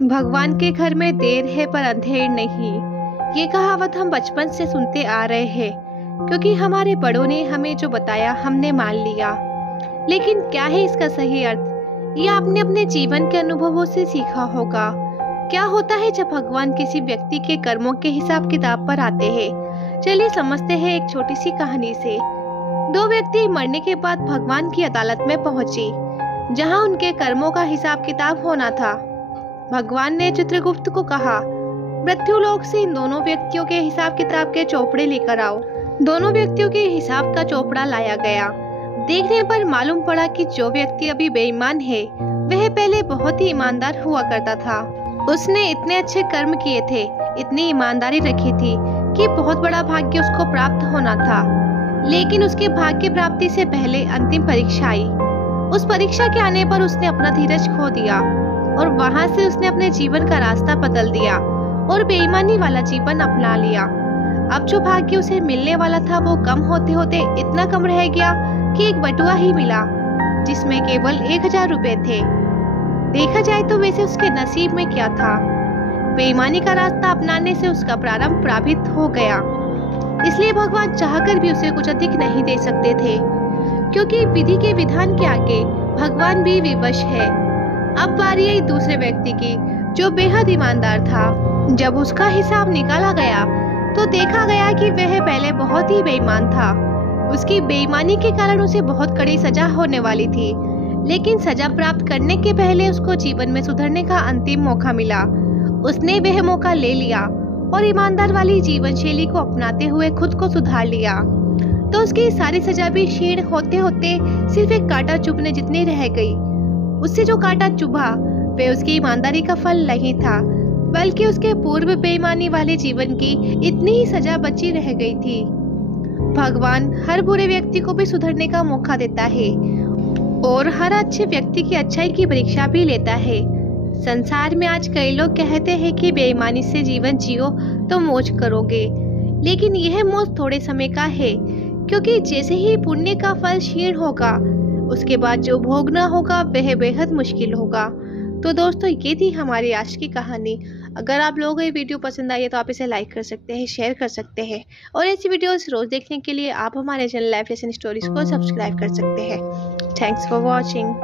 भगवान के घर में देर है पर अंधेर नहीं। ये कहावत हम बचपन से सुनते आ रहे हैं, क्योंकि हमारे बड़ों ने हमें जो बताया हमने मान लिया। लेकिन क्या है इसका सही अर्थ? ये आपने अपने जीवन के अनुभवों से सीखा होगा। क्या होता है जब भगवान किसी व्यक्ति के कर्मों के हिसाब किताब पर आते हैं? चलिए समझते हैं एक छोटी सी कहानी से। दो व्यक्ति मरने के बाद भगवान की अदालत में पहुंचे, जहां उनके कर्मों का हिसाब किताब होना था। भगवान ने चित्रगुप्त को कहा, मृत्युलोक से इन दोनों व्यक्तियों के हिसाब किताब के चोपड़े लेकर आओ। दोनों व्यक्तियों के हिसाब का चोपड़ा लाया गया। देखने पर मालूम पड़ा कि जो व्यक्ति अभी बेईमान है, वह पहले बहुत ही ईमानदार हुआ करता था। उसने इतने अच्छे कर्म किए थे, इतनी ईमानदारी रखी थी कि बहुत बड़ा भाग्य उसको प्राप्त होना था। लेकिन उसके भाग्य प्राप्ति से पहले अंतिम परीक्षा आई। उस परीक्षा के आने पर उसने अपना धीरज खो दिया और वहां से उसने अपने जीवन का रास्ता बदल दिया और बेईमानी वाला जीवन अपना लिया। अब जो भाग्य उसे मिलने वाला था वो कम होते होते इतना कम रह गया कि एक बटुआ ही मिला, जिसमें केवल 1000 रुपए थे। देखा जाए तो वैसे उसके नसीब में क्या था? बेईमानी का रास्ता अपनाने से उसका प्रारंभ प्राप्त हो गया। इसलिए भगवान चाहकर भी उसे कुछ अधिक नहीं दे सकते थे, क्योंकि विधि के विधान के आगे भगवान भी विवश है। अब बारी आई दूसरे व्यक्ति की, जो बेहद ईमानदार था। जब उसका हिसाब निकाला गया तो देखा गया कि वह पहले बहुत ही बेईमान था। उसकी बेईमानी के कारण उसे बहुत कड़ी सजा होने वाली थी, लेकिन सजा प्राप्त करने के पहले उसको जीवन में सुधरने का अंतिम मौका मिला। उसने वह मौका ले लिया और ईमानदार वाली जीवन शैली को अपनाते हुए खुद को सुधार लिया। तो उसकी सारी सजा भी क्षीण होते होते सिर्फ एक कांटा चुभने जितनी रह गई। उससे जो कांटा चुभा वे उसकी ईमानदारी का फल नहीं था, बल्कि उसके पूर्व बेईमानी वाले जीवन की इतनी ही सजा बची रह गई थी। भगवान हर बुरे व्यक्ति को भी सुधरने का मौका देता है और हर अच्छे व्यक्ति की अच्छाई की परीक्षा भी लेता है। संसार में आज कई लोग कहते हैं कि बेईमानी से जीवन जियो तो मौज करोगे, लेकिन यह मौज थोड़े समय का है, क्योंकि जैसे ही पुण्य का फल क्षीण होगा, उसके बाद जो भोगना होगा वह बेहद मुश्किल होगा। तो दोस्तों, ये थी हमारी आज की कहानी। अगर आप लोगों को ये वीडियो पसंद आई है तो आप इसे लाइक कर सकते हैं, शेयर कर सकते हैं, और ऐसी वीडियोस रोज देखने के लिए आप हमारे चैनल लाइफ लेसन स्टोरीज को सब्सक्राइब कर सकते हैं। Thanks for watching.